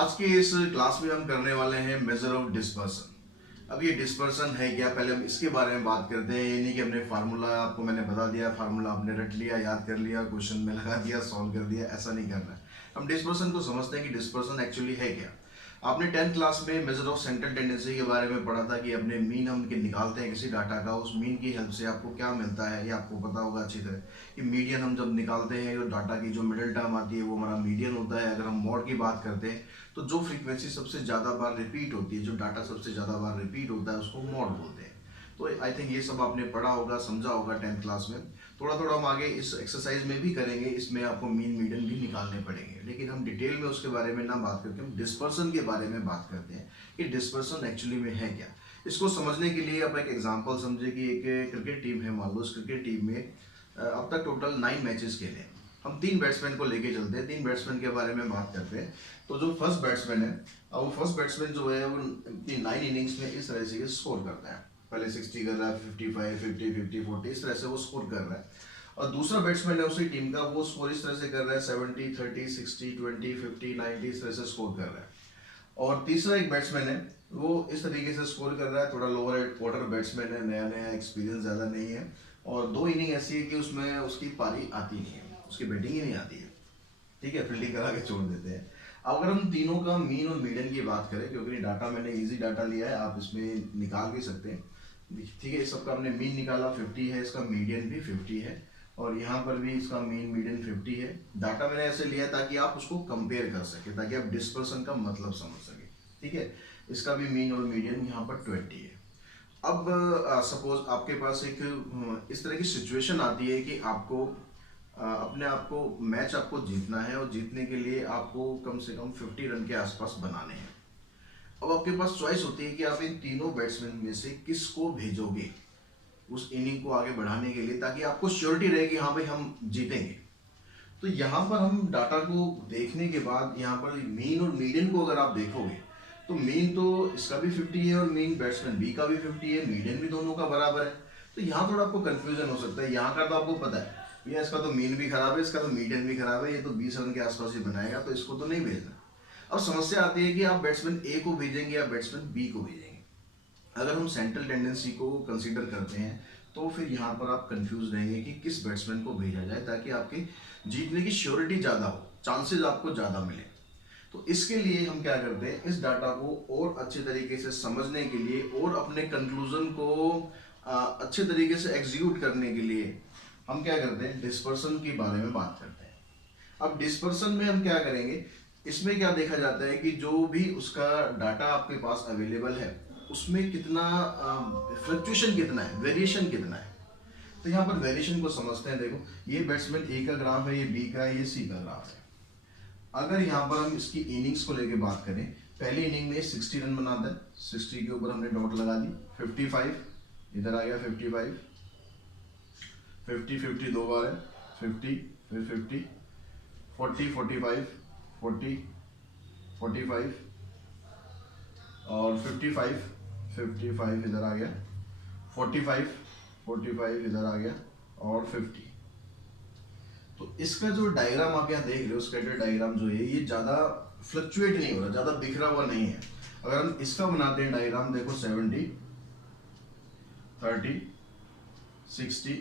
आज के इस क्लास में हम करने वाले हैं मेजर ऑफ डिस्पर्सन। अब ये डिस्पर्सन है क्या, पहले हम इसके बारे में बात करते हैं। ये नहीं कि हमने फार्मूला आपको मैंने बता दिया, फार्मूला आपने रट लिया, याद कर लिया, क्वेश्चन में लगा दिया, सॉल्व कर दिया, ऐसा नहीं करना है। हम डिस्पर्सन को समझते हैं कि डिस्पर्सन एक्चुअली है क्या। आपने 10th क्लास में मेजर ऑफ सेंट्रल टेंडेंसी के बारे में पढ़ा था कि अपने मीन हम निकालते हैं किसी डाटा का, उस मीन की हेल्प से आपको क्या मिलता है ये आपको पता होगा अच्छी तरह कि मीडियन हम जब निकालते हैं, जो डाटा की जो मिडिल टर्म आती है वो हमारा मीडियन होता है। अगर हम मॉड की बात करते हैं तो जो फ्रीक्वेंसी सबसे ज़्यादा बार रिपीट होती है, जो डाटा सबसे ज़्यादा बार रिपीट होता है उसको मॉड बोलते हैं। तो आई थिंक ये सब आपने पढ़ा होगा, समझा होगा 10th क्लास में। थोड़ा थोड़ा हम आगे इस एक्सरसाइज में भी करेंगे, इसमें आपको मीन मीडियन भी निकालने पड़ेंगे, लेकिन हम डिटेल में उसके बारे में ना बात करके हम डिस्पर्सन के बारे में बात करते हैं कि डिस्पर्सन एक्चुअली में है क्या। इसको समझने के लिए आप एक एग्जांपल समझे कि एक क्रिकेट टीम है, मान लो उस क्रिकेट टीम में अब तक टोटल 9 मैचेस खेले हैं। हम 3 बैट्समैन को लेके चलते हैं, 3 बैट्समैन के बारे में बात करते हैं। तो जो फर्स्ट बैट्समैन है, अब वो फर्स्ट बैट्समैन जो है वो अपनी 9 इनिंग्स में इस तरह से स्कोर करता है। पहले 60 कर रहा है, 55, 50, 50, 40 इस तरह से वो स्कोर कर रहा है। और दूसरा बैट्समैन है उसी टीम का, वो स्कोर इस तरह से कर रहा है 70, 30, 60, 20, 50, 90 इस तरह से स्कोर कर रहा है। और तीसरा एक बैट्समैन है, वो इस तरीके से स्कोर कर रहा है, थोड़ा लोअर ऑर्डर बैट्समैन है, नया नया एक्सपीरियंस ज़्यादा नहीं है। और 2 इनिंग ऐसी है कि उसमें उसकी पारी आती नहीं है, उसकी बैटिंग ही नहीं आती है। ठीक है, फील्डिंग करा के छोड़ देते हैं। अब अगर हम तीनों का मीन और मीडियन की बात करें, क्योंकि डाटा मैंने इजी डाटा लिया है, आप इसमें निकाल भी सकते हैं। ठीक है, इस सबका हमने मीन निकाला 50 है, इसका मीडियन भी 50 है, और यहाँ पर भी इसका मीन मीडियन 50 है। डाटा मैंने ऐसे लिया ताकि आप उसको कंपेयर कर सके, ताकि आप डिस्पर्सन का मतलब समझ सके। ठीक है, इसका भी मीन और मीडियन यहाँ पर 20 है। अब सपोज आपके पास एक इस तरह की सिचुएशन आती है कि आपको अपने आप को मैच आपको जीतना है, और जीतने के लिए आपको कम से कम 50 रन के आसपास बनाने हैं। अब आपके पास चॉइस होती है कि आप इन तीनों बैट्समैन में से किसको भेजोगे उस इनिंग को आगे बढ़ाने के लिए, ताकि आपको श्योरिटी रहे कि हाँ भाई हम जीतेंगे। तो यहाँ पर हम डाटा को देखने के बाद यहाँ पर मीन और मीडियन को अगर आप देखोगे तो मीन तो इसका भी 50 है और मीन बैट्समैन बी का भी 50 है, मीडियन भी दोनों का बराबर है। तो यहाँ थोड़ा आपको कंफ्यूजन हो सकता है। यहाँ का तो आपको पता है भैया इसका तो मीन भी खराब है, इसका तो मीडियन भी खराब है, ये तो 20 रन के आसपास ही बनाएगा, तो इसको तो नहीं भेजना। अब समस्या आती है कि आप बैट्समैन ए को भेजेंगे या बैट्समैन बी को भेजेंगे। अगर हम सेंट्रल टेंडेंसी को कंसीडर करते हैं तो फिर यहाँ पर आप कंफ्यूज रहेंगे कि किस बैट्समैन को भेजा जाए ताकि आपके जीतने की श्योरिटी ज़्यादा हो, चांसेस आपको ज़्यादा मिले। तो इसके लिए हम क्या करते हैं, इस डाटा को और अच्छे तरीके से समझने के लिए और अपने कंक्लूजन को अच्छे तरीके से एग्जीक्यूट करने के लिए हम क्या करते हैं, डिस्पर्सन के बारे में बात करते हैं। अब डिस्पर्सन में हम क्या करेंगे, इसमें क्या देखा जाता है कि जो भी उसका डाटा आपके पास अवेलेबल है उसमें कितना फ्लक्चुएशन कितना है, वेरिएशन कितना है। तो यहाँ पर वेरिएशन को समझते हैं। देखो ये बैट्समैन ए का ग्राफ है, ये बी का है, ये सी का ग्राफ है। अगर यहाँ पर हम इसकी इनिंग्स को लेके बात करें, पहली इनिंग में 60 रन बनाता है, 60 के ऊपर हमने डॉट लगा दी, 55 इधर आ गया, 55 50 50 दो बार है, 50 फिर 50 40 45 40 45 और 55 55 इधर आ गया, 45 45 इधर आ गया और 50। तो इसका जो डायग्राम आप यहाँ देख रहे हो, स्कैटर डायग्राम जो है ये ज़्यादा फ्लक्चुएट नहीं हो रहा, ज़्यादा बिखरा हुआ नहीं है। अगर हम इसका बनाते हैं डायग्राम, देखो 70 30 60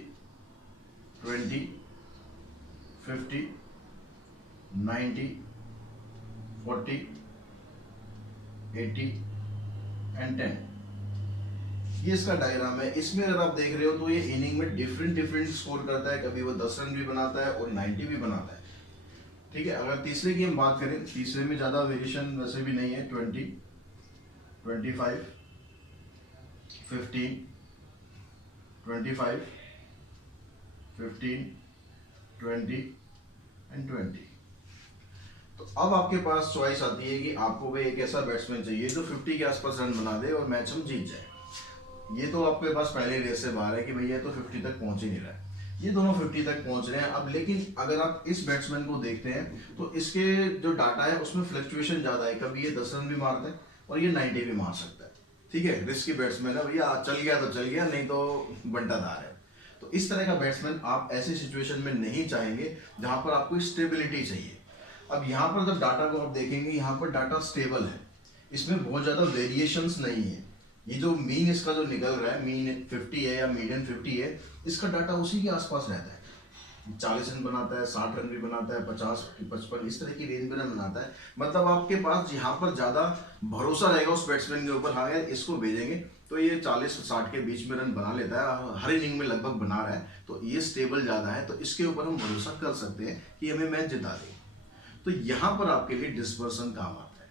20 50 90 40 80 एंड 10, ये इसका डायग्राम है। इसमें अगर आप देख रहे हो तो ये इनिंग में डिफरेंट स्कोर करता है, कभी वो 10 रन भी बनाता है और 90 भी बनाता है। ठीक है, अगर तीसरे की हम बात करें, तीसरे में ज़्यादा वेरिएशन वैसे भी नहीं है, 20 25 15 25 15 20 एंड 20। तो अब आपके पास चॉइस आती है कि आपको भाई एक ऐसा बैट्समैन चाहिए जो 50 के आसपास रन बना दे और मैच हम जीत जाए। ये तो आपके पास पहले रेस से बाहर है कि भैया तो 50 तक पहुंच ही नहीं रहा है, ये दोनों 50 तक पहुंच रहे हैं। अब लेकिन अगर आप इस बैट्समैन को देखते हैं तो इसके जो डाटा है उसमें फ्लक्चुएशन ज़्यादा है, कभी ये 10 रन भी मारता है और ये 90 भी मार सकता है। ठीक है, रिस्की बैट्समैन है भैया, चल गया तो चल गया, नहीं तो बंटाधार है। तो इस तरह का बैट्समैन आप ऐसी सिचुएशन में नहीं चाहेंगे जहां पर आपको स्टेबिलिटी चाहिए। अब यहाँ पर जब डाटा को आप देखेंगे, यहाँ पर डाटा स्टेबल है, इसमें बहुत ज़्यादा वेरिएशंस नहीं है। ये जो मीन इसका जो निकल रहा है, मीन 50 है या मीडियन 50 है, इसका डाटा उसी के आसपास रहता है। 40 रन बनाता है, 60 रन भी बनाता है, 50 55 इस तरह की रेंज में रन बनाता है। मतलब आपके पास यहाँ पर ज़्यादा भरोसा रहेगा उस बैट्समैन के ऊपर, हाँ यार इसको भेजेंगे तो ये 40-60 के बीच में रन बना लेता है, हर इनिंग में लगभग बना रहा है, तो ये स्टेबल ज़्यादा है, तो इसके ऊपर हम भरोसा कर सकते हैं कि हमें मैच जिता देगा। तो यहाँ पर आपके लिए डिस्पर्सन काम आता है,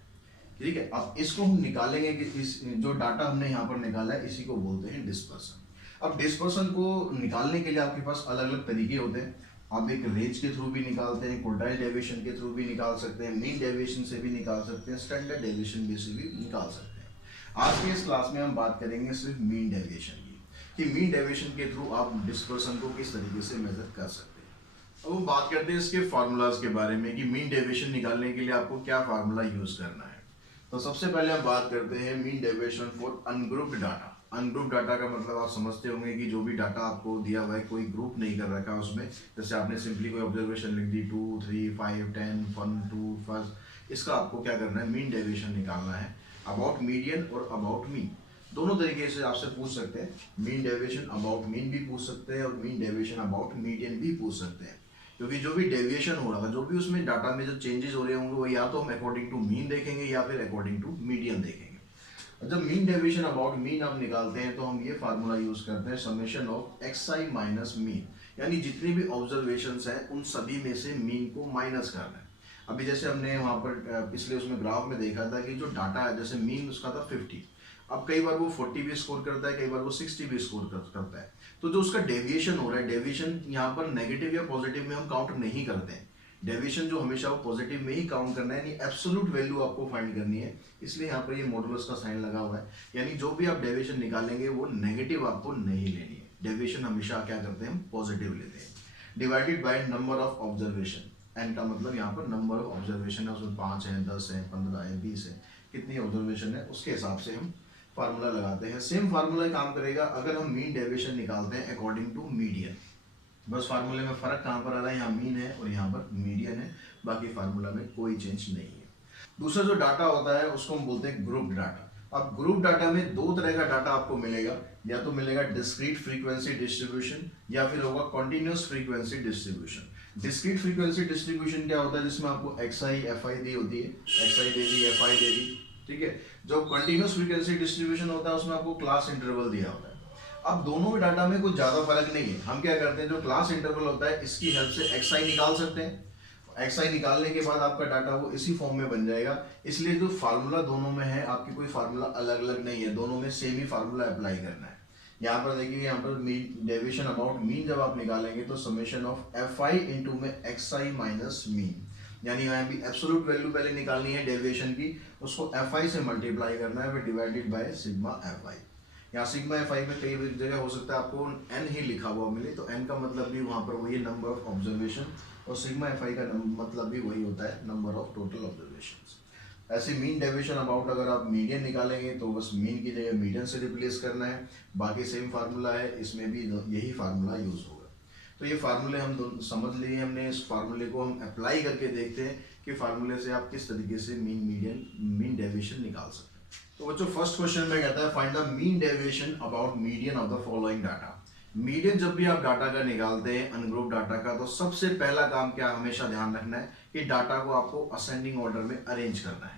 ठीक है। अब इसको हम निकालेंगे कि इस जो डाटा हमने यहाँ पर निकाला है इसी को बोलते हैं डिस्पर्सन। अब डिस्पर्सन को निकालने के लिए आपके पास अलग अलग तरीके होते हैं। आप एक रेंज के थ्रू भी निकालते हैं, क्वार्टाइल डेविएशन के थ्रू भी निकाल सकते हैं, मीन डेविएशन से भी निकाल सकते हैं, स्टैंडर्ड डेविएशन से भी निकाल सकते हैं। आज के इस क्लास में हम बात करेंगे सिर्फ मीन डेविएशन की, कि मीन डेविएशन के थ्रू आप डिस्पर्सन को किस तरीके से मेजर कर सकते हैं। अब हम बात करते हैं इसके फार्मूलाज के बारे में कि मीन डेविएशन निकालने के लिए आपको क्या फार्मूला यूज करना है। तो सबसे पहले हम बात करते हैं mean deviation for ungrouped data. Ungroup data का मतलब आप समझते होंगे कि जो भी डाटा आपको दिया हुआ है, कोई ग्रुप नहीं कर रखा उसमें, जैसे आपने सिंपली कोई ऑब्जर्वेशन लिख दी 2 3 5 10 1 2 1, इसका आपको क्या करना है, मीन डेविएशन निकालना है। अबाउट मीडियन और अबाउट मीन दोनों तरीके से आपसे पूछ सकते हैं। मीन डेविएशन अबाउट मीन भी पूछ सकते हैं और मीन डेविएशन अबाउट मीडियन भी पूछ सकते हैं, क्योंकि जो भी डेविएशन हो रहा था, जो भी उसमें डाटा में जो चेंजेस हो रहे होंगे वो या तो हम अकॉर्डिंग टू मीन देखेंगे या फिर अकॉर्डिंग टू मीडियन देखेंगे। जब मीन डेविएशन अबाउट मीन आप निकालते हैं तो हम ये फार्मूला यूज करते हैं, summation of xi minus mean, यानी जितनी भी ऑब्जर्वेशंस हैं उन सभी में से मीन को माइनस करना है। अभी जैसे हमने वहाँ पर पिछले उसमें ग्राफ में देखा था कि जो डाटा है, जैसे मीन उसका था 50, अब कई बार वो 40 भी स्कोर करता है, कई बार वो 60 भी स्कोर करता है, तो जो उसका डेविएशन हो रहा है, डेविएशन यहाँ पर नेगेटिव या पॉजिटिव में हम काउंट नहीं करते हैं। डेविएशन जो हमेशा वो पॉजिटिव में ही काउंट करना है, यानी एब्सोल्यूट वैल्यू आपको फाइंड करनी है, इसलिए यहाँ पर ये मॉडुलस का साइन लगा हुआ है। यानी जो भी आप डेविएशन निकालेंगे वो नेगेटिव आपको नहीं लेनी है, डेविएशन हमेशा क्या करते हैं, हम पॉजिटिव लेते हैं। Divided by number of observation, n का मतलब यहाँ पर नंबर ऑफ ऑब्जर्वेशन है, उसमें 5 है, 10 है, 15 है, 20 है, कितनी ऑब्जर्वेशन है उसके हिसाब से हम फार्मूला लगाते हैं। सेम फार्मूला काम करेगा अगर हम मीन डेविएशन निकालते हैं अकॉर्डिंग टू मीडियन। बस फार्मूले में फर्क कहाँ पर आ रहा है, यहाँ मीन है और यहाँ पर मीडियन है, बाकी फार्मूला में कोई चेंज नहीं है। दूसरा जो डाटा होता है उसको हम बोलते हैं ग्रुप डाटा। अब ग्रुप डाटा में दो तरह का डाटा आपको मिलेगा, या तो मिलेगा डिस्क्रीट फ्रीक्वेंसी डिस्ट्रीब्यूशन या फिर होगा continuous frequency distribution. Discrete frequency distribution क्या होता है, जिसमें आपको एक्सआई एफआई दी होती है, एक्सआई दे दी, एफआई दे दी, ठीक है। जो कंटिन्यूस फ्रीक्वेंसी डिस्ट्रीब्यूशन होता है उसमें आपको क्लास इंटरवल दिया होता है। अब दोनों में डाटा में कुछ ज्यादा फर्क नहीं है, हम क्या करते हैं, जो क्लास इंटरवल होता है इसकी हेल्प से एक्सआई निकाल सकते हैं। एक्सआई निकालने के बाद आपका डाटा वो इसी फॉर्म में बन जाएगा, इसलिए जो फार्मूला दोनों में है, आपकी कोई फार्मूला अलग अलग नहीं है, दोनों में सेम ही फार्मूला अप्लाई करना है। यहाँ पर देखिए, यहाँ पर मीन डेविएशन अबाउट मीन जब आप निकालेंगे तो summation of F I into में एक्स आई माइनस मीन, यानी यहाँ भी एब्सोल्यूट वैल्यू पहले निकालनी है डेविएशन की, उसको एफ आई से मल्टीप्लाई करना है, फिर divided by sigma F I. यहाँ सिग्मा एफ आई में कई जगह हो सकता है आपको एन ही लिखा हुआ मिले, तो एन का मतलब भी वहाँ पर वही नंबर ऑफ ऑब्जर्वेशन, और सिग्मा एफ आई का मतलब भी वही होता है, नंबर ऑफ टोटल ऑब्जर्वेशंस। ऐसे मीन डेविएशन अबाउट अगर आप मीडियन निकालेंगे तो बस मीन की जगह मीडियन से रिप्लेस करना है, बाकी सेम फार्मूला है, इसमें भी यही फार्मूला यूज होगा। तो ये फार्मूले हम समझ लिए हमने, इस फार्मूले को हम अप्लाई करके देखते हैं कि फार्मूले से आप किस तरीके से मीन डेविएशन निकाल सकते हैं। तो बच्चों फर्स्ट क्वेश्चन में कहता है find the mean deviation about median of the following data. Median जब भी आप डाटा का निकालते हैं अनग्रुप डाटा का, तो सबसे पहला काम क्या हमेशा ध्यान रखना है कि डाटा को आपको असेंडिंग ऑर्डर में अरेंज करना है।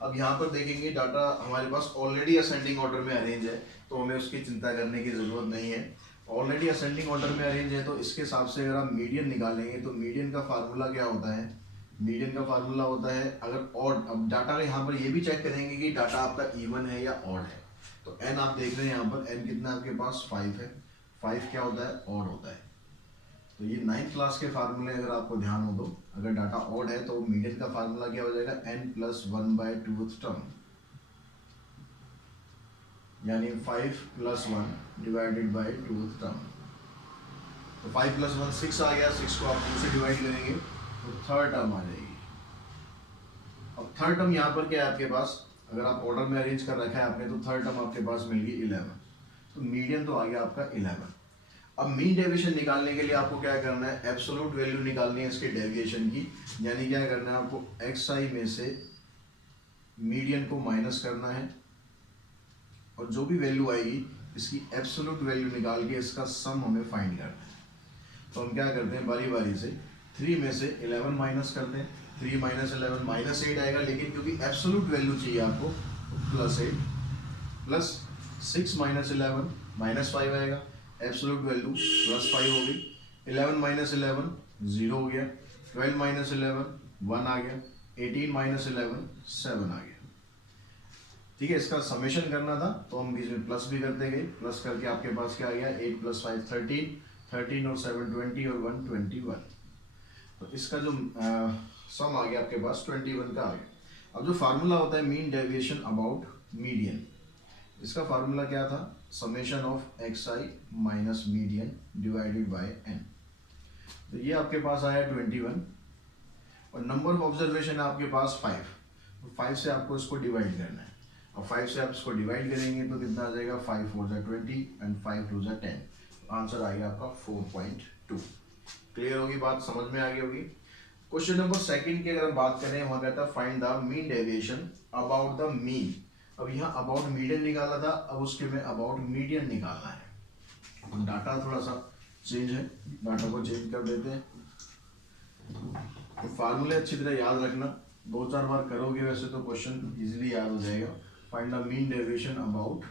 अब यहाँ पर देखेंगे डाटा हमारे पास ऑलरेडी असेंडिंग ऑर्डर में अरेंज है, तो हमें उसकी चिंता करने की जरूरत नहीं है। ऑलरेडी असेंडिंग ऑर्डर में अरेंज है तो इसके हिसाब से अगर आप मीडियन निकालेंगे तो मीडियन का फार्मूला क्या होता है, मीडियन का फार्मूला होता है अगर ऑड, अब डाटा का यहाँ पर ये भी चेक करेंगे कि डाटा आपका इवन है या ऑड है। तो एन आप देख रहे हैं यहाँ पर एन कितना आपके पास 5 है, 5 क्या होता है, ऑड होता है। तो ये 9th क्लास के फार्मूले अगर आपको ध्यान हो तो अगर डाटा ऑड है तो मीडियन का फार्मूला क्या हो जाएगा, n प्लस 1/2 टर्म, यानी 5 प्लस 1 डिवाइडेड बाई 2 टर्म। तो 5 प्लस 1 6 आ गया, 6 को आप 2 से डिवाइड करेंगे तो थर्ड टर्म आ जाएगी। अब थर्ड टर्म यहाँ पर क्या है आपके पास, अगर आप ऑर्डर में अरेंज कर रखा है आपने तो थर्ड टर्म आपके पास मिल गई 11, तो मीडियन तो आ गया आपका 11। अब मीन डेविएशन निकालने के लिए आपको क्या करना है, एब्सोल्यूट वैल्यू निकालनी है इसके डेविएशन की, यानी क्या करना है आपको एक्स आई में से मीडियन को माइनस करना है और जो भी वैल्यू आएगी इसकी एब्सोल्यूट वैल्यू निकाल के इसका सम हमें फाइंड करना है। तो हम क्या करते हैं बारी बारी से 3 में से 11 माइनस करते हैं, 3 माइनस 11 माइनस 8 आएगा, लेकिन क्योंकि एब्सोल्यूट वैल्यू चाहिए आपको प्लस 8, प्लस 6 माइनस 11 माइनस 5 आएगा, एब्सोल्यूट वैल्यू प्लस 5 हो गई, 11 माइनस 11 0 हो गया, 12 माइनस 11 1 आ गया, 18 माइनस 11 7 आ गया। ठीक है, इसका समेशन करना था तो हम बीच में प्लस भी करते गए, प्लस करके आपके पास क्या आ गया 8 प्लस 5 13, 13 और 7 20 और 1 21। तो इसका जो सम आ गया आपके पास 21 का आ गया। अब जो फार्मूला होता है मीन डेविएशन अबाउट मीडियन, इसका फार्मूला क्या था, summation of x I minus median divided by n. तो ये आपके पास आया 21 और नंबर ऑफ ऑब्जर्वेशन है आपके पास 5, तो 5 से आपको इसको डिवाइड करना है। अब 5 से आप इसको डिवाइड करेंगे तो कितना आ जाएगा 5 4 जा 20 एंड 5 2 जा 10, आंसर आएगा आपका 4.2। क्लियर होगी बात, समझ में आ गई होगी। क्वेश्चन नंबर सेकंड की अगर हम बात करें, वहां कहता है find the mean deviation about the mean. अब यहाँ अबाउट मीडियन निकाला था, अब उसके में अबाउट मीडियन निकालना है। डाटा थोड़ा सा चेंज है, डाटा को चेंज कर देते हैं। तो फार्मूले अच्छी तरह याद रखना, 2-4 बार करोगे वैसे तो क्वेश्चन इजीली याद हो जाएगा। Find the mean deviation about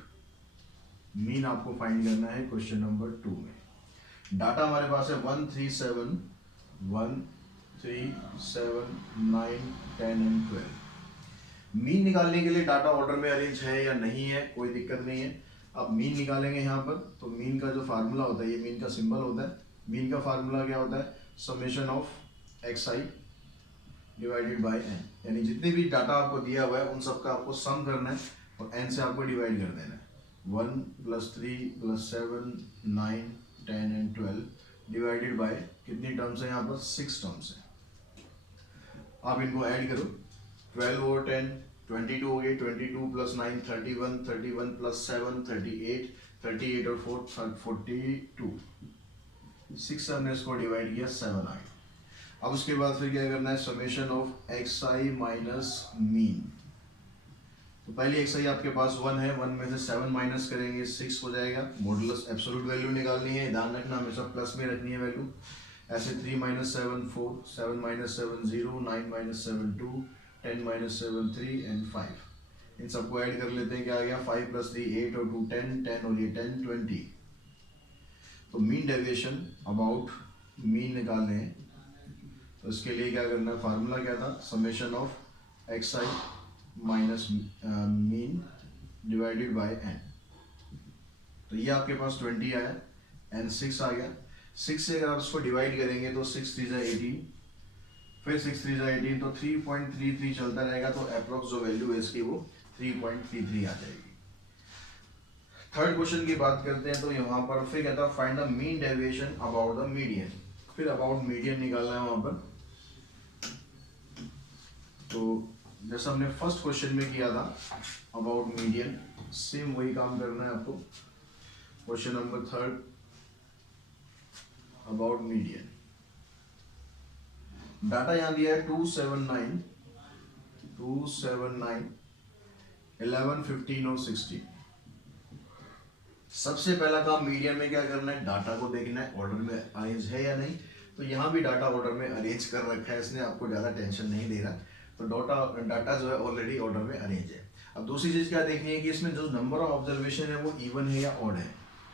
mean आपको फाइंड करना है क्वेश्चन नंबर 2 में। डाटा हमारे पास है 1 3 7 1 3 7 9 10 एंड 12। मीन निकालने के लिए डाटा ऑर्डर में अरेंज है या नहीं है, कोई दिक्कत नहीं है। अब मीन निकालेंगे यहाँ पर, तो मीन का जो फार्मूला होता है, ये मीन का सिंबल होता है। मीन का फार्मूला क्या होता है, summation of x i divided by n, यानी जितने भी डाटा आपको दिया हुआ है उन सबका आपको सम करना है और एन से आपको डिवाइड कर देना है। 1 + 3 + 7 9 10 एंड 12 डिवाइडेड बाय कितनी टर्म्स है यहाँ पर, 6 टर्म्स है। आप इनको ऐड करो, 12 और 10 22 हो गए, 22 + 9 31, 31 + 7 38, 38 और 4 42, 6 से हमने इसको डिवाइड किया 7 आ गया। अब उसके बाद फिर क्या करना है, summation of x I minus mean. तो पहले एक्स आई आपके पास 1 है, 1 में से 7 माइनस करेंगे 6 हो जाएगा। मॉडुलस एब्सोल्यूट वैल्यू निकालनी है, ध्यान रखना हमेशा प्लस में रखनी है वैल्यू। ऐसे 3 - 7 4, 7 - 7 0, 9 - 7 2, 10 - 7 3 एंड 5। इन सबको ऐड कर लेते हैं, क्या आ गया 5 + 3 8 और 2 10, 10 और ये 10 20। तो मीन डेविएशन अबाउट मीन निकालने हैं, तो इसके लिए क्या करना है, फार्मूला क्या था, summation of x I minus mean divided by n. तो ये आपके पास 20 आया एन 6 आ गया। 6 से अगर आप इसको डिवाइड करेंगे तो 6 3 जा 18, फिर 6 3 जा 18, तो 3.33 चलता रहेगा। तो अप्रोक्स जो वैल्यू है इसकी वो 3.33 आ जाएगी। थर्ड क्वेश्चन की बात करते हैं, तो यहाँ पर फिर कहता है find the mean deviation about the median. फिर अबाउट मीडियन निकालना है वहां पर। तो जैसा हमने फर्स्ट क्वेश्चन में किया था अबाउट मीडियन, सेम वही काम करना है आपको। Question number third about median, data यहां दिया है 279 11 15 और 16। सबसे पहला काम मीडियन में क्या करना है, डाटा को देखना है ऑर्डर में अरेंज है या नहीं। तो यहाँ भी डाटा ऑर्डर में अरेंज कर रखा है इसने, आपको ज़्यादा टेंशन नहीं दे रहा। तो डाटा जो है ऑलरेडी ऑर्डर में अरेंज है। अब दूसरी चीज़ क्या देखनी है कि इसमें जो नंबर ऑफ ऑब्जर्वेशन है वो इवन है या ऑड है।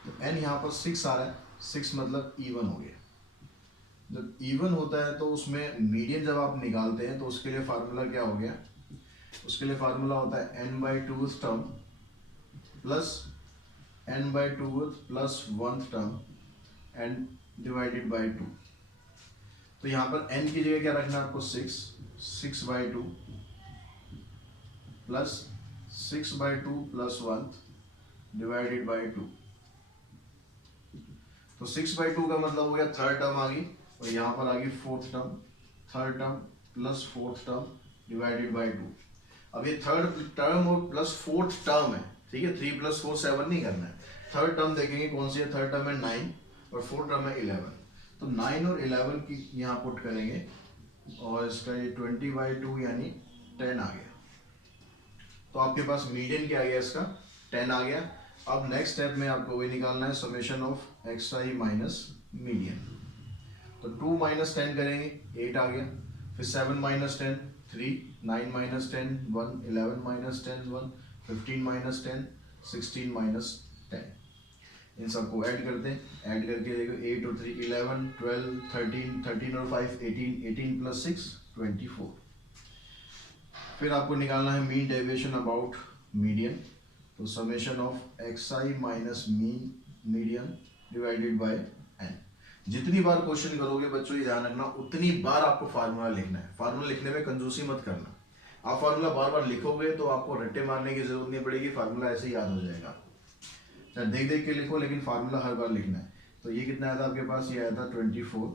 तो एन यहाँ पर 6 आ रहा है, 6 मतलब इवन हो गया। जब इवन होता है तो उसमें मीडियन जब आप निकालते हैं तो उसके लिए फार्मूला क्या हो गया, उसके लिए फार्मूला होता है n/2 term plus n/2 plus 1 term and divided by 2। तो यहाँ पर n की जगह क्या रखना है आपको 6/2 प्लस 6/2 प्लस 1 डिवाइडेड बाय 2। तो 6/2 का मतलब हो गया थर्ड टर्म आ गई, और यहाँ पर आ गई fourth term, third term plus fourth term divided by 2। अब ये थर्ड टर्म और प्लस फोर्थ टर्म है, ठीक है। 3 + 4 7 नहीं करना है। थर्ड टर्म देखेंगे कौन सी है, थर्ड टर्म है 9 और 4 टर्म है 11, तो 9 और 11 की यहाँ पुट करेंगे और इसका ये 20/2 यानी 10 आ गया। तो आपके पास मीडियन क्या आ गया, इसका 10 आ गया। अब नेक्स्ट स्टेप में आपको वही निकालना है, summation of x i minus median. तो 2 माइनस 10 करेंगे, 8 आ गया। फिर 7 minus 10 3, 9 minus 10 1, 11 minus 10 1, 15 minus 10 16 minus 10। इन सबको ऐड करते हैं, ऐड करके देखो 8 और 3 11 12 13 13 और 5 18 18 प्लस 6 24। फिर आपको निकालना है मीन डेविएशन अबाउट मीडियन। तो summation of x i minus mean median divided by n. जितनी बार क्वेश्चन करोगे बच्चों, ये ध्यान रखना, उतनी बार आपको फार्मूला लिखना है। फार्मूला लिखने में कंजूसी मत करना। आप फार्मूला बार बार लिखोगे तो आपको रट्टे मारने की जरूरत नहीं पड़ेगी, फार्मूला ऐसे ही याद हो जाएगा। चाहे देख देख के लिखो, लेकिन फार्मूला हर बार लिखना है। तो ये कितना आया था आपके पास, ये आया था 24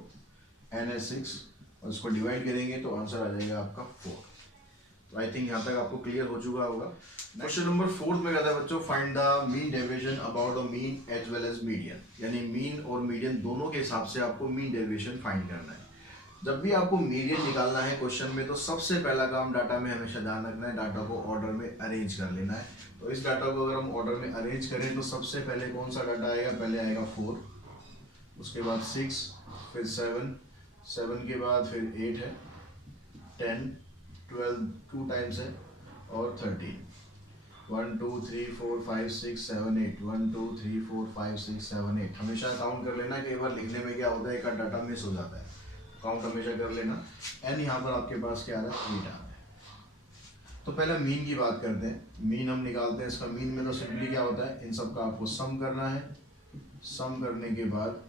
NH6 और इसको डिवाइड करेंगे तो आंसर आ जाएगा आपका 4। तो आई थिंक यहाँ तक आपको क्लियर हो चुका होगा। क्वेश्चन नंबर 4 में कहता है बच्चों, find the mean deviation about the mean as well as median. यानी मीन और मीडियन दोनों के हिसाब से आपको मीन डेविएशन फाइंड करना है। जब भी आपको मीडियन निकालना है क्वेश्चन में, तो सबसे पहला काम डाटा में हमेशा ध्यान रखना है, डाटा को ऑर्डर में अरेंज कर लेना है। तो इस डाटा को अगर हम ऑर्डर में अरेंज करें तो सबसे पहले कौन सा डाटा आएगा, पहले आएगा 4, उसके बाद 6, फिर 7, 7 के बाद फिर 8 है, 10 12 2 टाइम्स है और 13, 1 2 3 4 5 6 7 8, 1 2 3 4 5 6 7 8। हमेशा काउंट कर लेना, कई बार लिखने में क्या होता है एक डाटा मिस हो जाता है, काउंट हमेशा कर लेना। एन यहाँ पर आपके पास क्या आ रहा है, 8 आ रहा है। तो पहले मीन की बात करते हैं। मीन हम निकालते हैं, इसका मीन में तो सिंपली क्या होता है, इन सब का आपको सम करना है। सम करने के बाद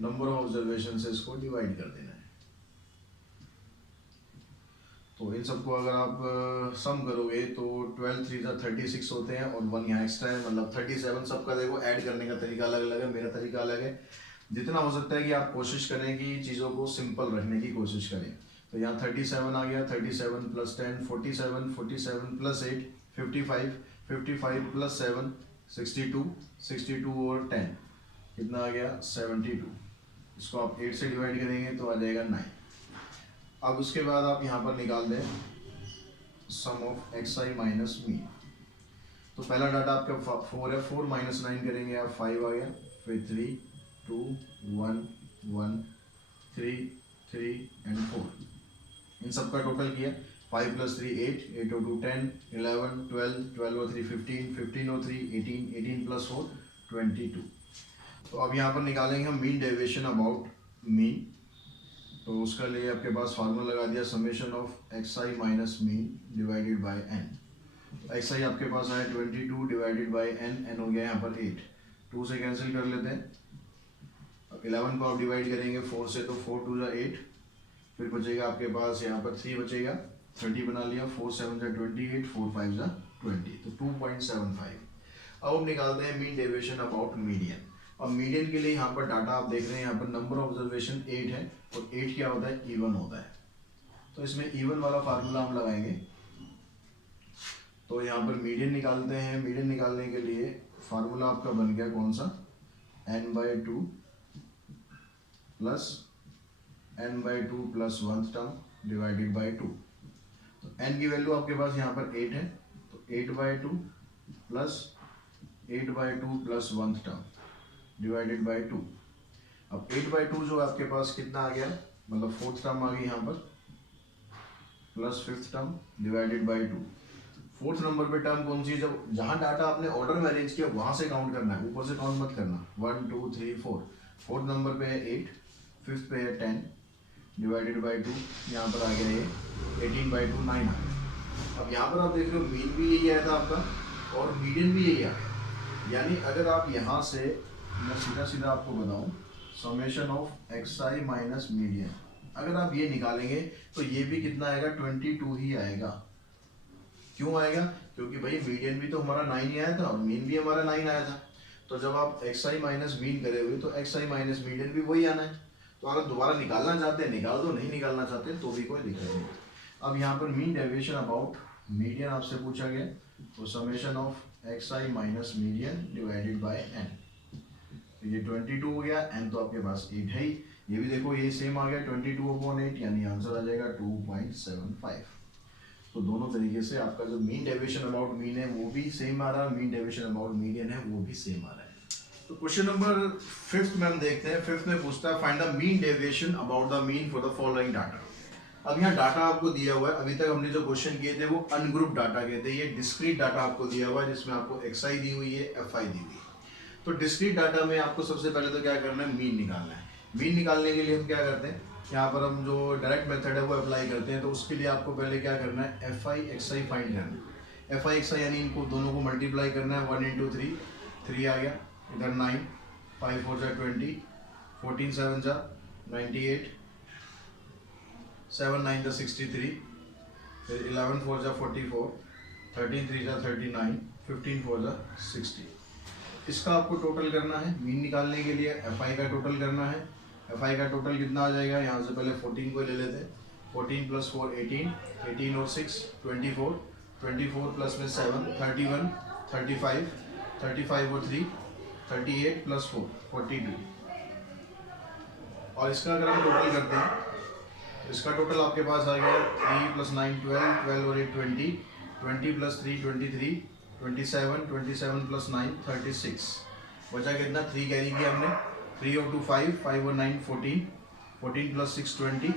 नंबर ऑफ ऑब्जर्वेशन से इसको डिवाइड कर देना है। तो इन सबको अगर आप सम करोगे तो 12 3 36 होते हैं और 1 यहाँ एक्स्ट्रा है, मतलब 37। सबका देखो ऐड करने का तरीका अलग अलग है, मेरा तरीका अलग है। जितना हो सकता है कि आप कोशिश करें कि चीज़ों को सिंपल रखने की कोशिश करें। तो यहाँ 37 आ गया, 37 प्लस 10 47, 47 प्लस 8 55, 55 प्लस 7 62, 62 और 10 कितना आ गया 72। इसको आप 8 से डिवाइड करेंगे तो आ जाएगा 9। अब उसके बाद आप यहाँ पर निकाल दें सम ऑफ एक्सआई माइनस मीन। तो पहला डाटा आपका 4 है, 4 माइनस 9 करेंगे आप 5 आ गया, फिर 3 2 1 1 3 3 एंड 4। इन सब का टोटल किया, 5 प्लस 3 8, 8 और 2 10, 11 12, 12 और 3 15, 15 और 3 18, 18 प्लस 4 22। तो अब यहाँ पर निकालेंगे हम मीन डेविएशन अबाउट मीन। तो उसका लिए आपके पास फार्मूला लगा दिया, summation of x i minus mean divided by n. X i आपके पास आया 22 डिवाइडेड बाय एन, एन हो गया यहाँ पर 8, 2 से कैंसिल कर लेते हैं। अब 11 को आप डिवाइड करेंगे 4 से, तो 4 2 जा 8, फिर बचेगा आपके पास यहाँ पर 3 बचेगा, 30 बना लिया, 4 7 जा 28, 4 5 जा 20, तो 2.75। अब हम निकालते हैं मीन डेविएशन अबाउट मीडियन। अब मीडियन के लिए यहाँ पर डाटा आप देख रहे हैं, यहाँ पर नंबर ऑब्जर्वेशन 8 है और 8 क्या होता है, इवन होता है। तो इसमें इवन वाला फार्मूला हम लगाएंगे। तो यहाँ पर मीडियन निकालते हैं। मीडियन निकालने के लिए फार्मूला आपका बन गया कौन सा, n/2 plus n/2 plus 1th term divided by 2। तो n की वैल्यू आपके पास यहाँ पर 8 है, तो 8/2 plus 8/2 plus 1th term divided by 2। अब 8/2 जो आपके पास कितना आ गया, मतलब 4th टर्म आ गई यहाँ पर, plus 5th term divided by 2। 4th number पे टर्म कौन सी है, जब जहाँ डाटा आपने ऑर्डर में अरेंज किया वहाँ से काउंट करना है, ऊपर से काउंट मत करना। 1 2 3 4, 4th नंबर पे है 8, 5th पे है 10 डिवाइडेड बाय 2, यहाँ पर आ गया ये 18/2 9 आ गया। अब यहाँ पर आप देख रहे हो मीन भी यही आया था आपका और मीडियन भी यही आ गया। यानी अगर आप यहाँ से, मैं सीधा सीधा आपको बताऊँ, summation of x i minus median, अगर आप ये निकालेंगे तो ये भी कितना आएगा, 22 ही आएगा। क्यों आएगा, क्योंकि भाई मीडियन भी तो हमारा 9 ही आया था और मीन भी हमारा 9 आया था। तो जब आप एक्सआई माइनस मीन करे हुए तो एक्सआई माइनस मीडियन भी वही आना है। तो अगर दोबारा निकालना चाहते हैं निकाल दो, नहीं निकालना चाहते हैं तो भी कोई दिक्कत नहीं। अब यहाँ पर मीन डेविएशन अबाउट मीडियन आपसे पूछा गया, तो summation of x i minus median divided by n. तो ये 22 हो गया, n तो आपके पास 8 है ही, ये भी देखो ये सेम आ गया 22/8, यानी आंसर आ जाएगा 2.75। तो दोनों तरीके से आपका जो मीन डेविएशन अबाउट मीन है वो भी सेम आ रहा है, मीन डेविएशन अबाउट मीडियन है वो भी सेम आ रहा है। तो क्वेश्चन नंबर 5th में हम देखते हैं। 5th में पूछता है find the mean deviation about the mean for the following data. अब यहाँ डाटा आपको दिया हुआ है, अभी तक हमने जो क्वेश्चन किए थे वो अनग्रुप डाटा के थे, ये डिस्क्रीट डाटा आपको दिया हुआ है जिसमें आपको xi दी हुई है, fi दी हुई है। तो डिस्क्रीट डाटा में आपको सबसे पहले तो क्या करना है, मीन निकालना है। मीन निकालने के लिए हम क्या करते हैं, यहाँ पर हम जो डायरेक्ट मेथड है वो अप्लाई करते हैं। तो उसके लिए आपको पहले क्या करना है, fi xi फाइंड करना है। fi xi यानी इनको दोनों को मल्टीप्लाई करना है, 1 × 3, 3 आ गया, इधर 9, 5 4 जा 20, 14 7 जा 98, 7 9 जा 63, फिर 11 4 जा 44, 13 3 जा 39, 15 4 जा 60। इसका आपको टोटल करना है। मीन निकालने के लिए fi का टोटल करना है। fi का टोटल कितना आ जाएगा, यहाँ से पहले 14 को ले लेते हैं, 14 + 4 18, 18 और 6 24, 24 प्लस में 7 31, 35, 35 और 3 38 + 4 42। और इसका अगर हम टोटल करते हैं, इसका टोटल आपके पास आ गया 3 + 9 12, 12 और 8 20, 20 + 3 23, 27, 27 + 9 36। बचा कितना, 3 कैरी किया हमने, 3 और 2 5, 5 और 9 14, 14 + 6 20,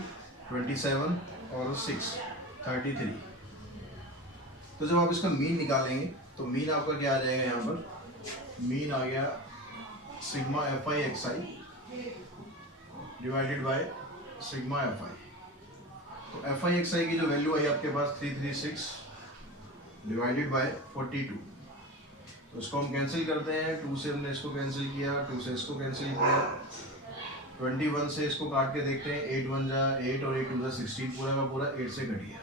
27 और 6 33। तो जब आप इसका मीन निकालेंगे तो मीन आपका क्या आ जाएगा, यहाँ पर मीन आ गया sigma fi xi divided by sigma fi। तो fi xi की जो वैल्यू आई आपके पास 336 डिवाइडेड बाय 42। तो इसको हम कैंसिल करते हैं, 2 से हमने इसको कैंसिल किया, 2 से इसको कैंसिल किया, 21 से इसको काट के देखते हैं, 8 1 जा 8 और 8 2 जा 16, पूरा का पूरा 8 से कट गया।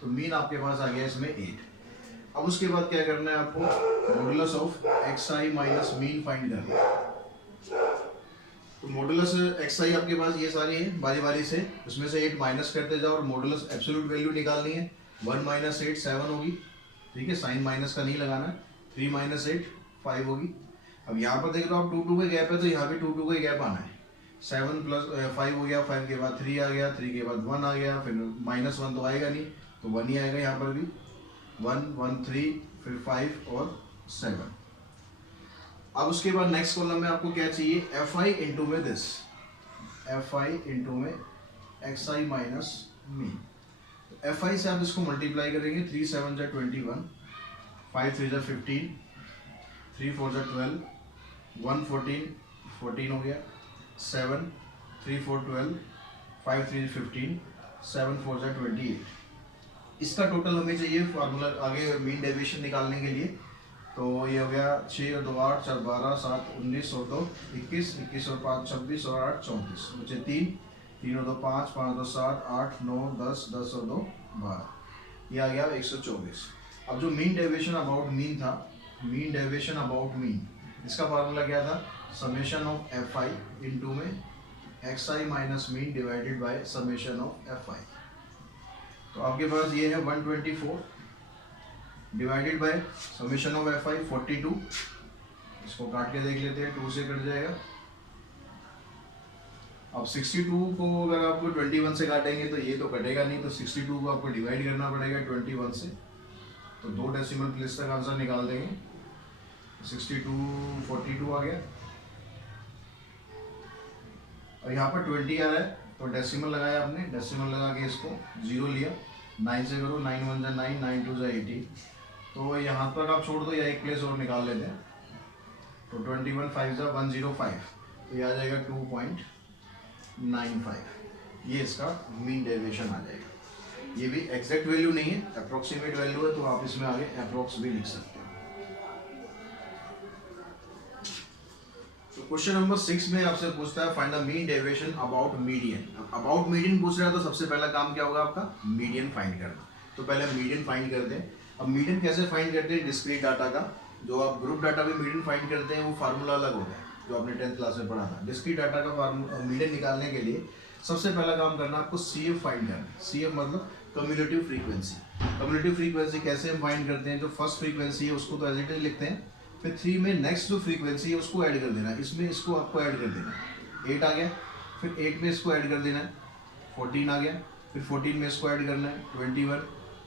तो मीन आपके पास आ गया इसमें 8। अब उसके बाद क्या करना है आपको, modulus of xi minus mean find करना है। तो मॉडुलस xi आपके पास ये सारी है बारी बारी से, उसमें से 8 माइनस करते जाओ और मॉडुलस एब्सोल्यूट वैल्यू निकालनी है। 1 - 8 7 होगी, ठीक है, साइन माइनस का नहीं लगाना। 3 - 8 5 होगी। अब यहाँ पर देख लो आप 2 2 का गैप है, तो यहाँ भी 2 2 का गैप आना है। 7 + 5 हो गया, 5 के बाद 3 आ गया, 3 के बाद 1 आ गया, फिर -1 तो आएगा नहीं, तो 1 ही आएगा यहाँ पर भी। 1 1 3 फिर 5 और 7। अब उसके बाद नेक्स्ट कॉलम में आपको क्या चाहिए, fi इंटू में दिस, fi इंटू में xi माइनस मीन। तो fi से आप इसको मल्टीप्लाई करेंगे, 3 7 जा 21, 5 3 जा 15, 3 4 जा 12, 1 14 हो गया, 7 3 4 12, 5 3 15, 7 4 जा 28। इसका टोटल हमें चाहिए फार्मूला आगे मीन डेविएशन निकालने के लिए। तो ये हो गया 6 और 2 8, 4 12, 7 19 और 2 21, 21 और 5 26 और 8 34, मुझे 3 3 और 2 5, 5 2 7 8 9 10, 10 और 2 12, ये आ गया 124। अब जो मीन डेविएशन अबाउट मीन था, मीन डेविएशन अबाउट मीन, इसका फार्मूला क्या था, समेशन ऑफ fi इंटू में xi minus mean divided by summation of fi। तो आपके पास ये है 124 divided by summation of fi 42। इसको काट के देख लेते हैं, 2 से कट जाएगा। अब 62 को अगर आपको 21 से काटेंगे तो ये तो कटेगा नहीं, तो 62 को आपको डिवाइड करना पड़ेगा 21 से। तो 2 डेसिमल प्लेस तक आंसर निकाल देंगे, 62 42 आ गया। और यहाँ पर 20 आ रहा है, तो डेसिमल लगाया आपने, डेसिमल लगा के इसको 0 लिया, 9 से करो, 9 1 जा 9, 9 2 जा 18। तो यहाँ तक आप छोड़ दो या एक प्लेस और निकाल लेते हैं। तो 21 5 जा 105, तो ये आ जाएगा 2.95। ये इसका मीन डेविएशन आ जाएगा। ये भी एग्जैक्ट वैल्यू नहीं है, अप्रोक्सीमेट वैल्यू है, तो आप इसमें आगे अप्रोक्स भी लिख सकते हैं। तो क्वेश्चन नंबर 6 में आपसे पूछता है find the mean deviation about median. About median पूछ रहा है, तो सबसे पहला काम क्या होगा आपका, मीडियन फाइंड करना। तो पहले मीडियन फाइंड करते हैं। अब मीडियन कैसे फाइंड करते हैं, डिस्क्रीट डाटा का, जो आप ग्रुप डाटा में मीडियन फाइंड करते हैं वो फार्मूला अलग होता है, जो आपने 10th क्लास में पढ़ा था। डिस्क्रीट डाटा का मीडियन निकालने के लिए सबसे पहला काम करना आपको CF फाइंड करना। CF मतलब कम्युलेटिव फ्रीक्वेंसी। कम्युलेटिव फ्रीक्वेंसी कैसे हम फाइंड करते हैं, जो फर्स्ट फ्रीक्वेंसी है उसको तो एज इट इज लिखते हैं, फिर 3 में नेक्स्ट जो फ्रीक्वेंसी है उसको ऐड कर देना है, इसमें इसको आपको ऐड कर देना है, 8 आ गया। फिर 8 में इसको ऐड कर देना है, 14 आ गया। फिर 14 में इसको ऐड करना है 21,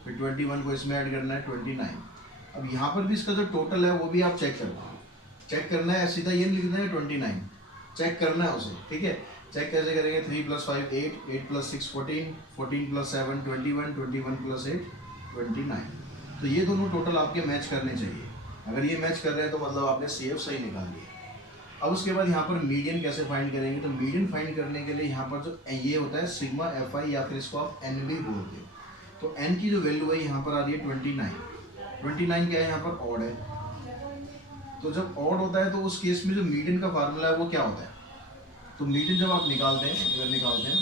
फिर 21 को इसमें ऐड करना है 29। अब यहाँ पर भी इसका जो टोटल है वो भी आप चेक करो, चेक करना है, सीधा ये नहीं लिखना है 29, चेक करना है उसे, ठीक है। चेक कैसे करेंगे, 3 + 5 8, 8 + 6 14, 14 + 7 21, 21 + 8 29। तो ये दोनों टोटल आपके मैच करने चाहिए। अगर ये मैच कर रहे हैं तो मतलब आपने CF सही निकाल लिया। अब उसके बाद यहाँ पर मीडियन कैसे फाइंड करेंगे, तो मीडियन फाइंड करने के लिए यहाँ पर जो ये होता है सिग्मा FI, या फिर इसको आप N भी बोलते हो। तो N की जो वैल्यू है यहाँ पर आ रही है 29। 29 क्या है, यहाँ पर ऑड है। तो जब ऑड होता है तो उस केस में जो मीडियन का फार्मूला है वो क्या होता है, तो मीडियन जब आप निकालते हैं, इधर निकालते हैं,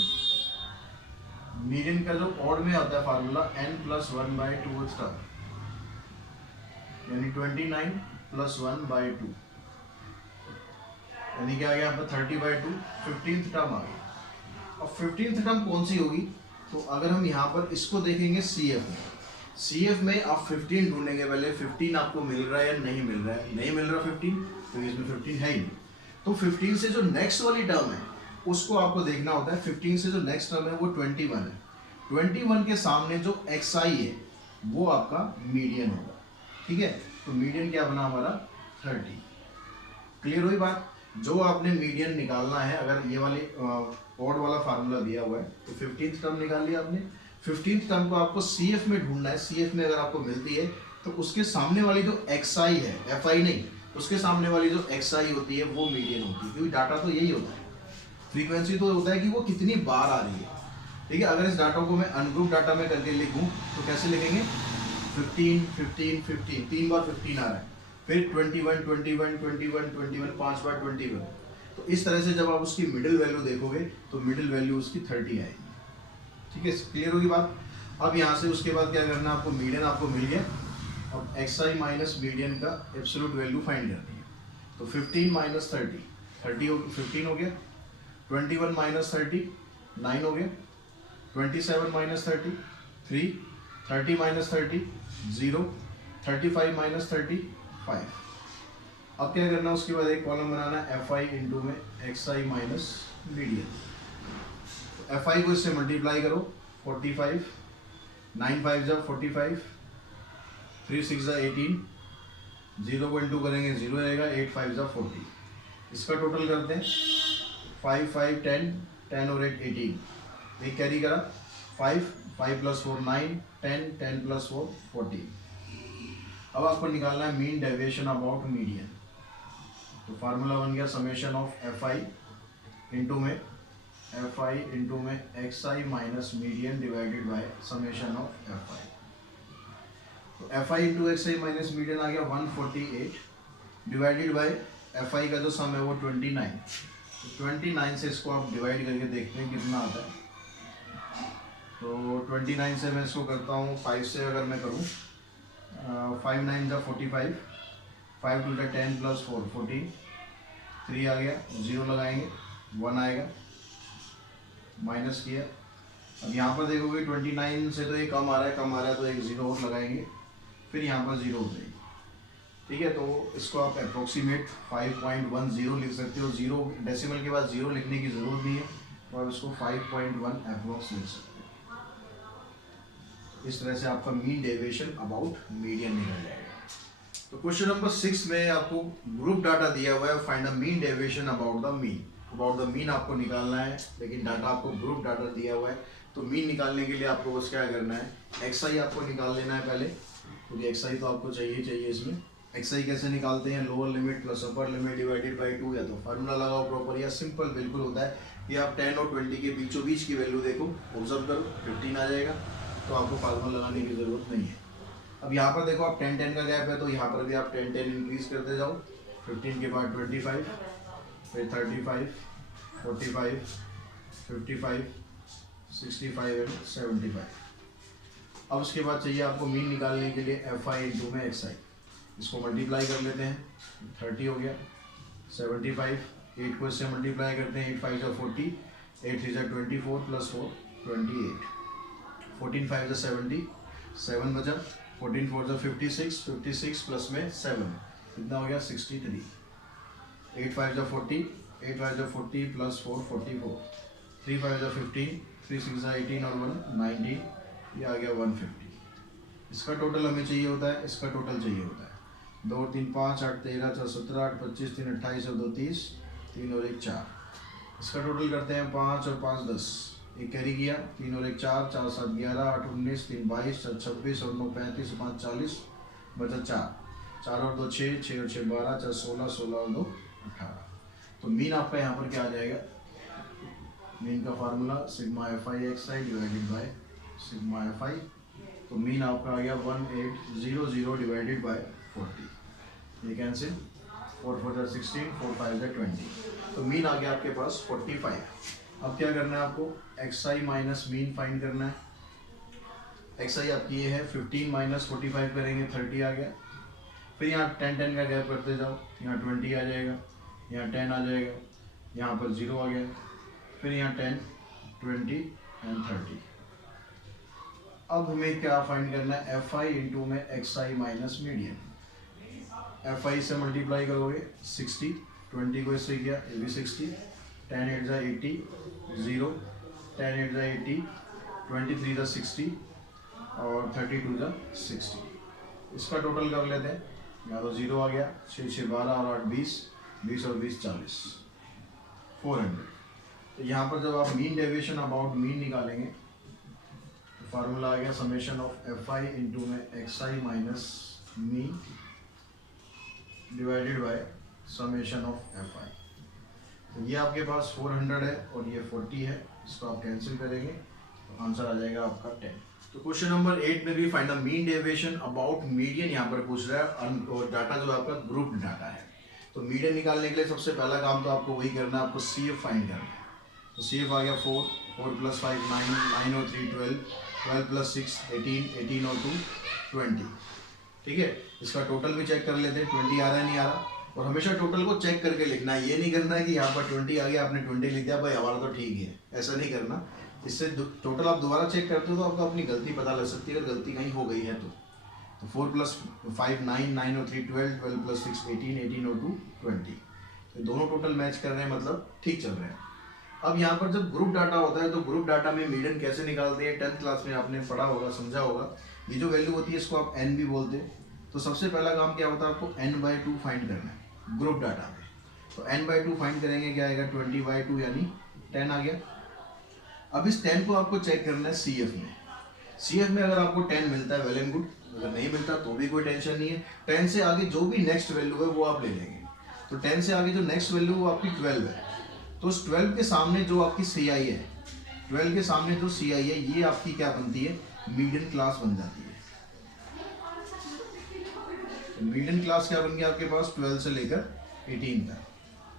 मीडियन का जो ऑड में आता है फार्मूला n + 1/2 स्टार, यानी 29 + 1/2, यानी क्या आ गया यहाँ पर 30/2, 15th टर्म आ गई। अब 15th टर्म कौन सी होगी, तो अगर हम यहाँ पर इसको देखेंगे CF में आप 15 ढूंढेंगे, पहले 15 आपको मिल रहा है या नहीं मिल रहा है, नहीं मिल रहा 15 तो इसमें 15 है ही नहीं। तो 15 से जो नेक्स्ट वाली टर्म है उसको आपको देखना होता है। 15 से जो नेक्स्ट टर्म है वो 21 है, 21 के सामने जो XI है वो आपका मीडियन होगा, ठीक है। तो मीडियन क्या बना हमारा 30। क्लियर हुई बात। जो आपने मीडियन निकालना है, अगर ये वाली ऑड वाला फार्मूला दिया हुआ है तो 15th टर्म निकाल लिया आपने। 15th टर्म को आपको CF में ढूंढना है, CF में अगर आपको मिलती है तो उसके सामने वाली जो XI है, FI नहीं, उसके सामने वाली जो XI होती है वो मीडियन होती है, क्योंकि डाटा तो यही होता है, फ्रीक्वेंसी तो होता है कि वो कितनी बार आ रही है, ठीक है। अगर इस डाटा को मैं अनग्रुप डाटा में करके लिखूं तो कैसे लिखेंगे, 15 15 15, 3 बार 15 आ रहा है, फिर 21 21 21 21, 5 बार 21। तो इस तरह से जब आप उसकी मिडिल वैल्यू देखोगे तो मिडिल वैल्यू उसकी 30 आएगी, ठीक है। क्लियर होगी बात। अब यहाँ से उसके बाद क्या करना है, आपको मीडियन आपको मिल गया। अब XI माइनस मीडियन का एब्सोल्यूट वैल्यू फाइंड करनी है। तो 15 - 30, 15 हो गया। 21 - 30 9 हो गया। 27 - 30 3, 30 - 30 0, 35 - 30 5। अब क्या करना है, उसके बाद एक कॉलम बनाना है FI इंटू में XI माइनस मीडियन। तो FI को इससे मल्टीप्लाई करो, 45, 9 5 जा 45, 3 6 जा 18, 0 को इंटू करेंगे 0 रहेगा, 8 5 जा 40। इसका टोटल करते हैं, 5 5 10, 10 और 8 18, एक कैरी करा, 5 5 + 4 9, 10 10 + 4 14। अब आपको निकालना है मीन डेविएशन अबाउट मीडियन। तो फार्मूला बन गया समेशन ऑफ FI इंटू में XI minus median divided by summation of FI। तो FI into XI minus median आ गया 148 डिवाइडेड बाय FI का जो सम है वो 29। तो 29 से इसको आप डिवाइड करके देखते हैं कितना आता है। तो 29 से मैं इसको करता हूँ 5 से, अगर मैं करूँ 5 9 जा 45, 5 2 जा 10 + 4 14, 3 आ गया, 0 लगाएंगे 1 आएगा, माइनस किया। अब यहाँ पर देखोगे 29 से तो ये कम आ रहा है, कम आ रहा है तो एक 0 और लगाएंगे, फिर यहाँ पर 0 हो जाएगी, ठीक है। तो इसको आप अप्रोक्सीमेट 5.10 लिख सकते हो। 0 डेसिमल के बाद 0 लिखने की ज़रूरत नहीं है, तो आप इसको 5.1 अप्रोक्स लिख सकते हो। इस तरह से आपका मीन डेविएशन अबाउट मीडियन निकल जाएगा। तो क्वेश्चन नंबर 6 में आपको ग्रुप डाटा दिया हुआ है, find the mean deviation about the mean. About the mean आपको निकालना है, लेकिन डाटा आपको ग्रुप डाटा दिया हुआ है। तो मीन निकालने के लिए आपको बस क्या करना है, XI आपको निकाल लेना है पहले, क्योंकि XI तो आपको चाहिए इसमें। XI कैसे निकालते हैं, lower limit plus upper limit divided by 2, या तो फार्मूला लगाओ प्रॉपर, या सिंपल बिल्कुल होता है कि आप 10 और 20 के बीचों बीच की वैल्यू देखो, ऑब्जर्व करो, 15 आ जाएगा, तो आपको फार्मूला लगाने की ज़रूरत नहीं है। अब यहाँ पर देखो आप 10 10 का गैप है, तो यहाँ पर भी आप 10 10 इंक्रीज करते जाओ। 15 के बाद 25, फिर 35, 45, 55, 65 एंड 75। अब उसके बाद चाहिए आपको मीन निकालने के लिए FI इंटू में XI। इसको मल्टीप्लाई कर लेते हैं, 30 हो गया, 75, 8 को इससे मल्टीप्लाई करते हैं, 8 5 जा 40, 8 3 जा 24 + 4 28, 14 5 जा 70, 7 बचा, 14 4 जा 56, 56 प्लस में 7, कितना हो गया 63, 8 5 जा 40, 8 5 जा 40 प्लस 4 44, 3 5 जा 15, 3 6 जा 18 और 1 19, ये आ गया 150। इसका टोटल हमें चाहिए होता है, इसका टोटल चाहिए होता है 2 3 5 8 13 4 17 8 25 3 28 और 2 30, 3 और 1 4। इसका टोटल करते हैं 5 और 5 10, एक कैरी किया, 3 और 1 4, 4 7 11, 8 19, 3 22, 4 26 और 9 35, 5 40, बचा 4, 4 और 2 6, 6 और 6 12, 4 16, 16 और 2 18। तो मीन आपका यहाँ पर क्या आ जाएगा, मीन का formula sigma F I x i divided by sigma F I. तो मीन आपका आ गया 1800 डिवाइडेड बाय 40, ये कैंसिल, 4 4 जा 16, 4 5 जा 20। तो मीन आ गया आपके पास 45। अब क्या करना है आपको, एक्स आई माइनस मीन फाइंड करना है। एक्स आई आपकी ये है 15 माइनस 45 करेंगे 30 आ गया। फिर यहाँ 10 10 का गैप करते जाओ, यहाँ 20 आ जाएगा, यहाँ 10 आ जाएगा, यहाँ पर 0 आ गया, फिर यहाँ 10 20 एंड 30। अब हमें क्या फाइंड करना है, एफ आई इंटू में X I minus median. F I से मल्टीप्लाई करोगे 60, 20 को इससे किया, ये भी 60, 10 8 जा 80, 0, 10 8 जा 80, 23 जा 60 और 32 जा 60। इसका टोटल कर लेते हैं, यहाँ तो 0 आ गया, 6 6 12 और 8 20, 20 और 20 40, 400। तो यहाँ पर जब आप मीन डेविएशन अबाउट मीन निकालेंगे तो फार्मूला आ गया summation of F I into में X I minus mean divided by summation of F I. तो ये आपके पास 400 है और ये 40 है, इसको आप कैंसिल करेंगे तो आंसर आ जाएगा आपका 10। तो क्वेश्चन नंबर 8 में भी find the mean deviation about median यहाँ पर पूछ रहा है, और डाटा जो आपका ग्रुप डाटा है। तो मीडियन निकालने के लिए सबसे पहला काम तो आपको वही करना है, आपको सी एफ फाइंड करना है। तो सी एफ आ गया 4, 4 प्लस 5 9, 9 और 3 12, 12 प्लस 6 18, 18 और 2 20। ठीक है, इसका टोटल भी चेक कर लेते हैं, 20 आ रहा है नहीं आ रहा। और हमेशा टोटल को चेक करके लिखना है, ये नहीं करना है कि यहाँ पर 20 आ गया आपने 20 लिख दिया भाई हमारा तो ठीक है, ऐसा नहीं करना। इससे टोटल आप दोबारा चेक करते हो तो आपको अपनी गलती पता लग सकती है, अगर गलती कहीं हो गई है तो 4 प्लस 5 9, 9 और 3 12, 12 प्लस 6 18, 18 और 2 20। तो दोनों टोटल मैच कर रहे हैं, मतलब ठीक चल रहे हैं। अब यहाँ पर जब ग्रुप डाटा होता है तो ग्रुप डाटा में मीडियन कैसे निकालते हैं, 10th क्लास में आपने पढ़ा होगा, समझा होगा। ये जो वैल्यू होती है इसको आप n भी बोलते हैं। तो सबसे पहला काम क्या होता है, आपको n/2 फाइंड करना है ग्रुप डाटा में। तो n/2 फाइंड करेंगे, क्या आएगा 20/2 यानी 10 आ गया। अब इस 10 को आपको चेक करना है CF में। CF में अगर आपको 10 मिलता है वेल एंड गुड, अगर नहीं मिलता तो भी कोई टेंशन नहीं है। 10 से आगे जो भी नेक्स्ट वैल्यू है वो आप ले लेंगे। तो 10 से आगे जो नेक्स्ट वैल्यू वो आपकी 12 है। तो उस 12 के सामने जो आपकी CI है, 12 के सामने जो CI है ये आपकी क्या बनती है, मीडियन क्लास बन जाती है। तो मीडियन क्लास क्या बन गया आपके पास 12 से लेकर 18 तक।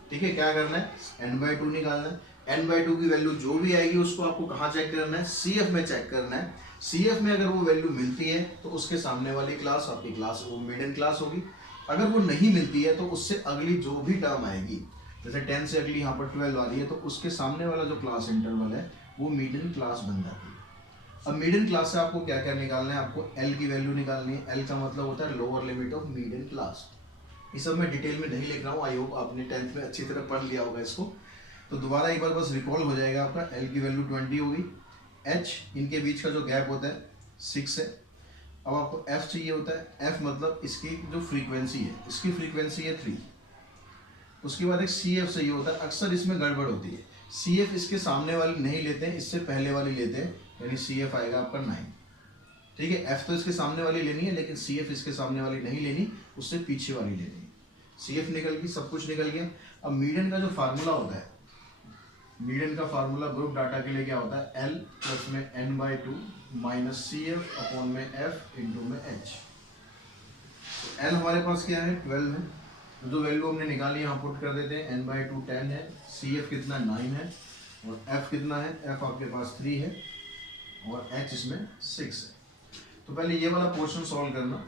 ठीक है, क्या करना है, n/2 निकालना है। n/2 की वैल्यू जो भी आएगी उसको आपको कहाँ चेक करना है, CF में चेक करना है। CF में अगर वो वैल्यू मिलती है तो उसके सामने वाली क्लास आपकी क्लास वो मीडियन क्लास होगी। अगर वो नहीं मिलती है तो उससे अगली जो भी टर्म आएगी, जैसे 10 से अगली यहाँ पर 12 आ रही है, तो उसके सामने वाला जो क्लास इंटरवल है वो मीडियन क्लास बन जाती है। अब मीडियन क्लास से आपको क्या क्या निकालना है, आपको L की वैल्यू निकालनी है। L का मतलब होता है lower limit of median class. ये सब मैं डिटेल में नहीं लिख रहा हूँ, आई होप आपने 10th में अच्छी तरह पढ़ लिया होगा इसको। तो दोबारा एक बार बस रिकॉल हो जाएगा आपका। L की वैल्यू 20 होगी। H इनके बीच का जो गैप होता है 6 है। अब आपको F चाहिए होता है। F मतलब इसकी जो फ्रीक्वेंसी है, इसकी फ्रीक्वेंसी है 3। उसके बाद एक CF चाहिए होता है। अक्सर इसमें गड़बड़ होती है, CF इसके सामने वाली नहीं लेते हैं, इससे पहले वाली लेते हैं, यानी CF आएगा आपका 9। ठीक है, F तो इसके सामने वाली लेनी है लेकिन CF इसके सामने वाली नहीं लेनी, उससे पीछे वाली लेनी है। CF निकल गई, सब कुछ निकल गया। अब मीडियन का जो फार्मूला होता है, मीडियन का फार्मूला ग्रुप डाटा के लिए क्या होता है, L प्लस में n/2 माइनस CF अपॉन में F इंटू में H। L हमारे पास क्या है 12 है, जो वैल्यू हमने निकाली यहाँ पुट कर देते हैं। n/2 10 है, CF कितना 9 है और F कितना है, F आपके पास 3 है और H इसमें 6 है। तो पहले ये वाला पोर्शन सॉल्व करना।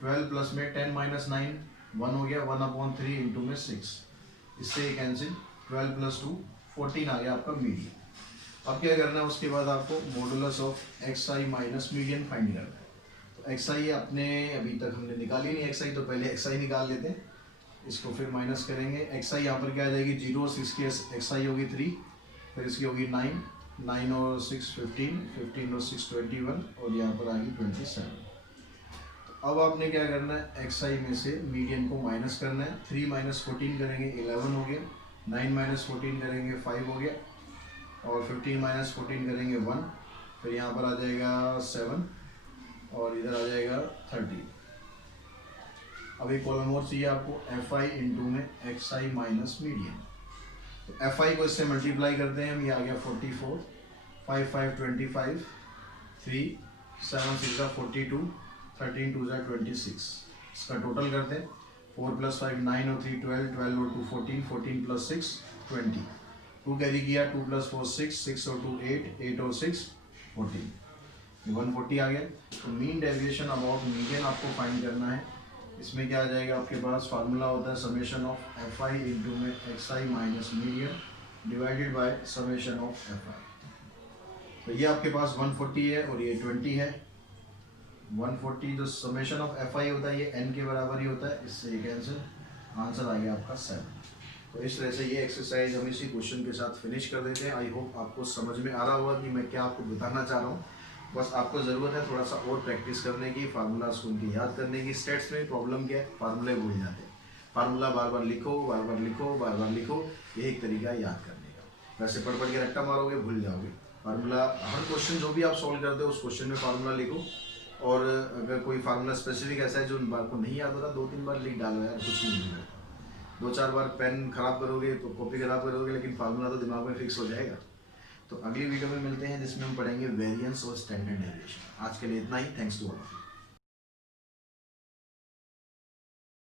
12 प्लस में 10 माइनस 9 1 हो गया, 1/3 इंटू में 6, इससे ये कैंसिल। 12 प्लस 2 14 आ गया आपका मीडियन। अब क्या करना है, उसके बाद आपको modulus of x I minus median find करना है। तो एक्स आई अपने अभी तक हमने निकाली नहीं एक्स आई, तो पहले एक्स आई निकाल लेते हैं, इसको फिर माइनस करेंगे। एक्स आई यहाँ पर क्या आ जाएगी 0 और 6 की एक्स आई होगी 3, फिर इसकी होगी 9, 9 और 6 15, 15 और 6 21 और यहाँ पर आएगी 27। अब आपने क्या करना है, एक्स आई में से मीडियन को माइनस करना है। 3 माइनस 14 करेंगे 11 हो गया, 9 माइनस 14 करेंगे 5 हो गया, और 15 माइनस 14 करेंगे 1, फिर यहाँ पर आ जाएगा 7 और इधर आ जाएगा 30। अब एक कॉलम और चाहिए आपको, एफ आई इंटू में एक्स आई माइनस मीडियन। तो एफ आई को इससे मल्टीप्लाई करते हैं हम, ये आ गया 44, 5 5 25, 3 7 6 42, 13 2 26। इसका टोटल करते हैं, 4 + 5 9 और 3 12, 12 और 2 14, 14 + 6 20, 2 कैरी किया, 2 + 4 6, 6 और 2 8, 8 और 6 14, 140 आ गया। तो मीन डेविएशन अबाउट मीडियन आपको फाइंड करना है। इसमें क्या आ जाएगा आपके पास, फार्मूला होता है summation of F I into में X I minus median divided by summation of F I. तो ये आपके पास 140 है और ये 20 है। 140 जो समेशन ऑफ एफ आई होता है ये n के बराबर ही होता है, इससे ये कैंसिल, आंसर आ गया आपका 7। तो इस तरह से ये एक्सरसाइज हम इसी क्वेश्चन के साथ फिनिश कर देते हैं। आई होप आपको समझ में आ रहा होगा कि मैं क्या आपको बताना चाह रहा हूँ। बस आपको ज़रूरत है थोड़ा सा और प्रैक्टिस करने की, फार्मूलाज को उनकी याद करने की। स्टेट्स में प्रॉब्लम क्या है, फार्मूले भूल जाते हैं। फार्मूला बार बार लिखो, बार बार लिखो, बार बार लिखो, ये एक तरीका है याद करने का। वैसे पढ़ के रट्टा मारोगे भूल जाओगे। फार्मूला हर क्वेश्चन जो भी आप सॉल्व करते हो उस क्वेश्चन में फार्मूला लिखो, और अगर कोई फार्मूला स्पेसिफिक ऐसा है जो आपको नहीं याद होता 2-3 बार लिख डालो यार, कुछ नहीं मिल रहा। 2-4 बार पेन खराब करोगे तो कॉपी खराब करोगे, लेकिन फार्मूला तो दिमाग में फिक्स हो जाएगा। तो अगली वीडियो में मिलते हैं जिसमें हम पढ़ेंगे वेरिएंस और स्टैंडर्ड डेविएशन। आज के लिए इतना ही, थैंक्स टू ऑल।